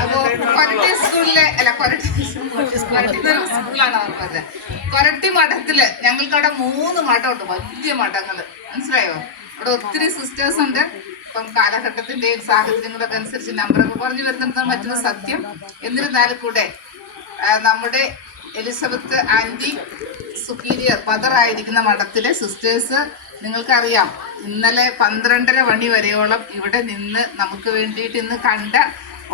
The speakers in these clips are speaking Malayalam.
അപ്പോ കൊരട്ടി സ്കൂളിലെ അല്ല കൊരട്ടി സ്കൂളാണ് പറഞ്ഞത്. കൊരട്ടി മഠത്തില് ഞങ്ങൾക്ക് അവിടെ 3 മഠമുണ്ട്, വലിയ മഠങ്ങള്. മനസ്സിലായോ? അവിടെ ഒത്തിരി സിസ്റ്റേഴ്സ് ഉണ്ട്. ഇപ്പം കാലഘട്ടത്തിന്റെയും സാഹചര്യങ്ങളൊക്കെ അനുസരിച്ച് നമ്പറൊക്കെ കുറഞ്ഞു വരുന്നത് മറ്റൊരു സത്യം. എന്നിരുന്നാലും കൂടെ നമ്മുടെ എലിസബത്ത് ആന്റി സുപ്പീരിയർ മദറായിരിക്കുന്ന മഠത്തിലെ സിസ്റ്റേഴ്സ്, നിങ്ങൾക്കറിയാം, ഇന്നലെ 12:30 മണി വരെയോളം ഇവിടെ നിന്ന് നമുക്ക് വേണ്ടിയിട്ട് ഇന്ന് കണ്ട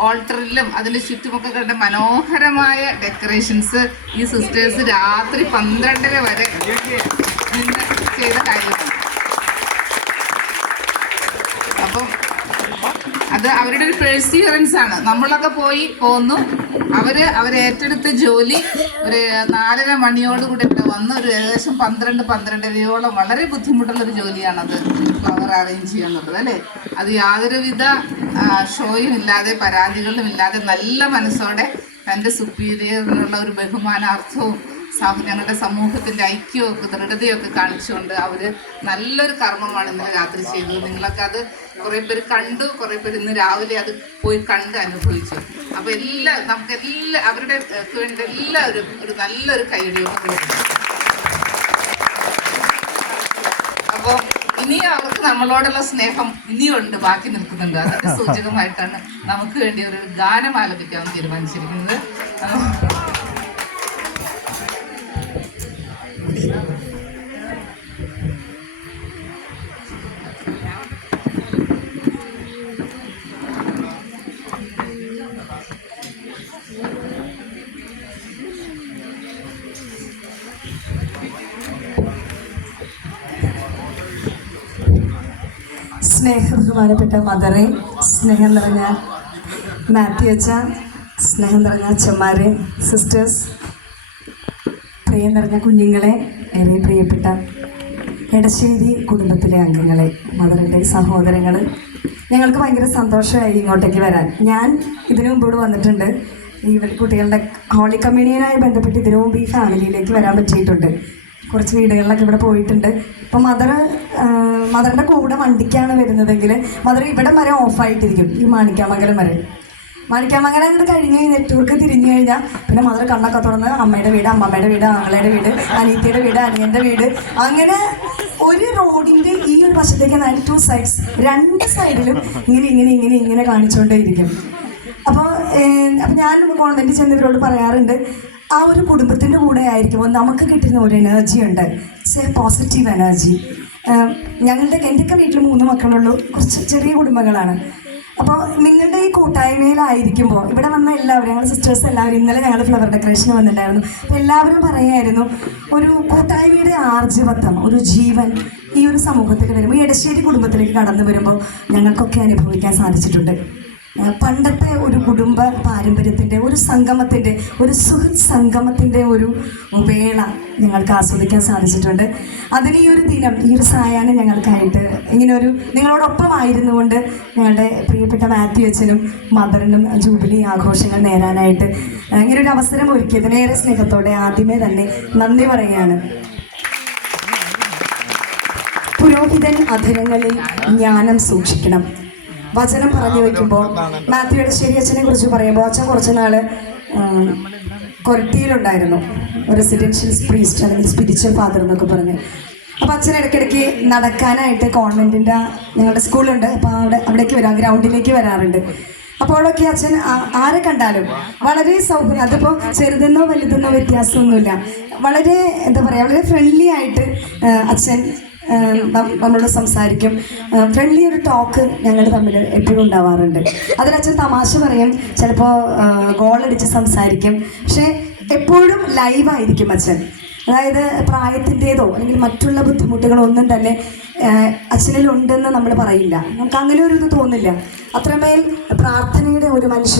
ഓൾട്ടറിലും അതിന് ചുറ്റുമൊക്കെ കണ്ട മനോഹരമായ ഡെക്കറേഷൻസ് ഈ സിസ്റ്റേഴ്സ് രാത്രി 12:30 വരെ നിന്ന് ചെയ്ത കാര്യമാണ്. അപ്പം അത് അവരുടെ ഒരു പെർസീവറൻസ് ആണ്. നമ്മളൊക്കെ പോന്നു, അവരേറ്റെടുത്ത ജോലി ഒരു 4:30 മണിയോടുകൂടി ഇവിടെ വന്ന് ഒരു ഏകദേശം 12-12:30യോളം വളരെ ബുദ്ധിമുട്ടുള്ളൊരു ജോലിയാണത്, ഫ്ലവർ അറേഞ്ച് ചെയ്യുന്നുള്ളത് അല്ലേ. അത് യാതൊരുവിധ ഷോയും ഇല്ലാതെ പരാതികളും ഇല്ലാതെ നല്ല മനസ്സോടെ തൻ്റെ സുപ്പീരിയറിനുള്ള ഒരു ബഹുമാനാർത്ഥവും ഞങ്ങളുടെ സമൂഹത്തിൻ്റെ ഐക്യമൊക്കെ ദൃഢതയൊക്കെ കാണിച്ചുകൊണ്ട് അവർ നല്ലൊരു കർമ്മമാണ് ഇന്നലെ രാത്രി ചെയ്തത്. നിങ്ങളൊക്കെ അത് കുറേ പേര് കണ്ടു, കുറേ പേര് ഇന്ന് രാവിലെ അത് പോയി കണ്ട് അനുഭവിച്ചു. അപ്പോൾ നമുക്ക് അവരുടെ വേണ്ടി എല്ലാവരും ഒരു നല്ലൊരു കൈയടിയൊക്കെ. അപ്പോൾ ഇനി അവർക്ക് നമ്മളോടുള്ള സ്നേഹം ഇനിയുണ്ട്, ബാക്കി നിൽക്കുന്നുണ്ട്. അതിൻ്റെ സൂചകമായിട്ടാണ് നമുക്ക് വേണ്ടി ഒരു ഗാനം ആലപിക്കാൻ തീരുമാനിച്ചിരിക്കുന്നത്. സ്നേഹബഹുമാനപ്പെട്ട മദറെ, സ്നേഹം നിറഞ്ഞ മാത്യു അച്ഛ, സ്നേഹം നിറഞ്ഞ അച്ഛന്മാരെ, സിസ്റ്റേഴ്സ്, പ്രിയം നിറഞ്ഞ കുഞ്ഞുങ്ങളെ, ഏറെ പ്രിയപ്പെട്ട എടശ്ശേരി കുടുംബത്തിലെ അംഗങ്ങളെ, മദറിൻ്റെ സഹോദരങ്ങൾ, ഞങ്ങൾക്ക് ഭയങ്കര സന്തോഷമായി ഇങ്ങോട്ടേക്ക് വരാൻ. ഞാൻ ഇതിനു മുമ്പ് ഇവിടെ വന്നിട്ടുണ്ട്. ഈ കുട്ടികളുടെ ഹോളി കമ്മ്യൂണിയനായി ബന്ധപ്പെട്ട് ഇതിനു മുമ്പ് ഈ ഫാമിലിയിലേക്ക് വരാൻ പറ്റിയിട്ടുണ്ട്. കുറച്ച് വീടുകളിലൊക്കെ ഇവിടെ പോയിട്ടുണ്ട്. ഇപ്പം മദറിൻ്റെ കൂടെ വണ്ടിക്കാണ് വരുന്നതെങ്കിൽ മദർ ഇവിടെ വരെ ഓഫായിട്ടിരിക്കും. ഈ മാണിക്യാമംഗലം വരെ അങ്ങോട്ട് കഴിഞ്ഞ് നെറ്റ്വർക്ക് തിരിഞ്ഞു കഴിഞ്ഞാൽ പിന്നെ മദർ കണ്ണൊക്കെ തുറന്ന് അമ്മയുടെ വീട്, അമ്മമ്മയുടെ വീട്, ആങ്ങളയുടെ വീട്, അനിയത്തിയുടെ വീട്, അനിയൻ്റെ വീട്, അങ്ങനെ ഒരു റോഡിൻ്റെ ഈ ഒരു വശത്തേക്ക് 2 സൈഡ്സ്, 2 സൈഡിലും ഇങ്ങനെ കാണിച്ചുകൊണ്ടേയിരിക്കും. അപ്പോൾ ഞാൻ കോൺവെൻറ്റിൽ ചെന്നവരോട് പറയാറുണ്ട്, ആ ഒരു കുടുംബത്തിൻ്റെ കൂടെ ആയിരിക്കുമ്പോൾ നമുക്ക് കിട്ടുന്ന ഒരു എനർജി ഉണ്ട്, പോസിറ്റീവ് എനർജി. എൻ്റെയൊക്കെ വീട്ടിൽ 3 മക്കളുള്ളൂ, കുറച്ച് ചെറിയ കുടുംബങ്ങളാണ്. അപ്പോൾ നിങ്ങളുടെ ഈ കൂട്ടായ്മയിലായിരിക്കുമ്പോൾ ഇവിടെ വന്ന എല്ലാവരും, ഞങ്ങൾ സിസ്റ്റേഴ്സ് എല്ലാവരും, ഇന്നലെ ഞങ്ങൾ ഫ്ലവർ ഡെക്കറേഷന് വന്നിട്ടുണ്ടായിരുന്നു. അപ്പോൾ എല്ലാവരും പറയായിരുന്നു, ഒരു കൂട്ടായ്മയുടെ ആർജവത്വം, ഒരു ജീവൻ ഈ ഒരു സമൂഹത്തിൽ വരുമ്പോൾ, ഈ എടശ്ശേരി കുടുംബത്തിലേക്ക് കടന്നു വരുമ്പോൾ ഞങ്ങൾക്കൊക്കെ അനുഭവിക്കാൻ സാധിച്ചിട്ടുണ്ട്. പണ്ടത്തെ ഒരു കുടുംബ പാരമ്പര്യത്തിൻ്റെ, ഒരു സംഗമത്തിൻ്റെ, ഒരു സുഹൃത്ത് സംഗമത്തിൻ്റെ ഒരു വേള ഞങ്ങൾക്ക് ആസ്വദിക്കാൻ സാധിച്ചിട്ടുണ്ട്. അതിന് ഈ ഒരു ദിനം, ഈ ഒരു സായാഹ്നം ഞങ്ങൾക്കായിട്ട് ഇങ്ങനൊരു നിങ്ങളോടൊപ്പം ആയിരുന്നുകൊണ്ട് ഞങ്ങളുടെ പ്രിയപ്പെട്ട മാത്യു അച്ഛനും മദറിനും ജൂബിലി ആഘോഷങ്ങൾ നേരാനായിട്ട് ഇങ്ങനൊരു അവസരം ഒരുക്കിയതിനേറെ സ്നേഹത്തോടെ ആദ്യമേ തന്നെ നന്ദി പറയുകയാണ്. പുരോഹിതൻ അധരങ്ങളിൽ ജ്ഞാനം സൂക്ഷിക്കണം. വചനം പറഞ്ഞു വയ്ക്കുമ്പോൾ മാത്യു എടശ്ശേരി അച്ഛനെ കുറിച്ച് പറയുമ്പോൾ, അച്ഛൻ കുറച്ച് നാൾ കൊരട്ടിയിലുണ്ടായിരുന്നു, റെസിഡൻഷ്യൽ പ്രീസ്റ്റ് അല്ലെങ്കിൽ സ്പിരിച്വൽ ഫാദർ എന്നൊക്കെ പറഞ്ഞ്. അപ്പോൾ അച്ഛൻ ഇടയ്ക്കിടയ്ക്ക് നടക്കാനായിട്ട് കോൺവെൻറ്റിൻ്റെ ഞങ്ങളുടെ സ്കൂളുണ്ട്, അപ്പോൾ അവിടേക്ക് വരാം, ഗ്രൗണ്ടിലേക്ക് വരാറുണ്ട്. അപ്പോഴൊക്കെ അച്ഛൻ ആരെ കണ്ടാലും വളരെ സൗകര്യം, അതിപ്പോൾ ചെറുതെന്നോ വലുതെന്നോ വ്യത്യാസമൊന്നുമില്ല, വളരെ എന്താ പറയുക, വളരെ ഫ്രണ്ട്ലി ആയിട്ട് അച്ഛൻ നമ്മളോട് സംസാരിക്കും. ഫ്രണ്ട്ലി ഒരു ടോക്ക് ഞങ്ങൾ തമ്മിൽ എപ്പോഴും ഉണ്ടാവാറുണ്ട്. അതിലച്ഛൻ തമാശ പറയും, ചിലപ്പോൾ ഗോളടിച്ച് സംസാരിക്കും, പക്ഷേ എപ്പോഴും ലൈവായിരിക്കും അച്ഛൻ. അതായത് പ്രായത്തിൻ്റേതോ അല്ലെങ്കിൽ മറ്റുള്ള ബുദ്ധിമുട്ടുകളോ ഒന്നും തന്നെ അച്ഛനിലുണ്ടെന്ന് നമ്മൾ പറയില്ല, നമുക്ക് അങ്ങനെ ഒരു ഇത് തോന്നില്ല. അത്രമേൽ പ്രാർത്ഥനയുടെ ഒരു മനുഷ്യൻ.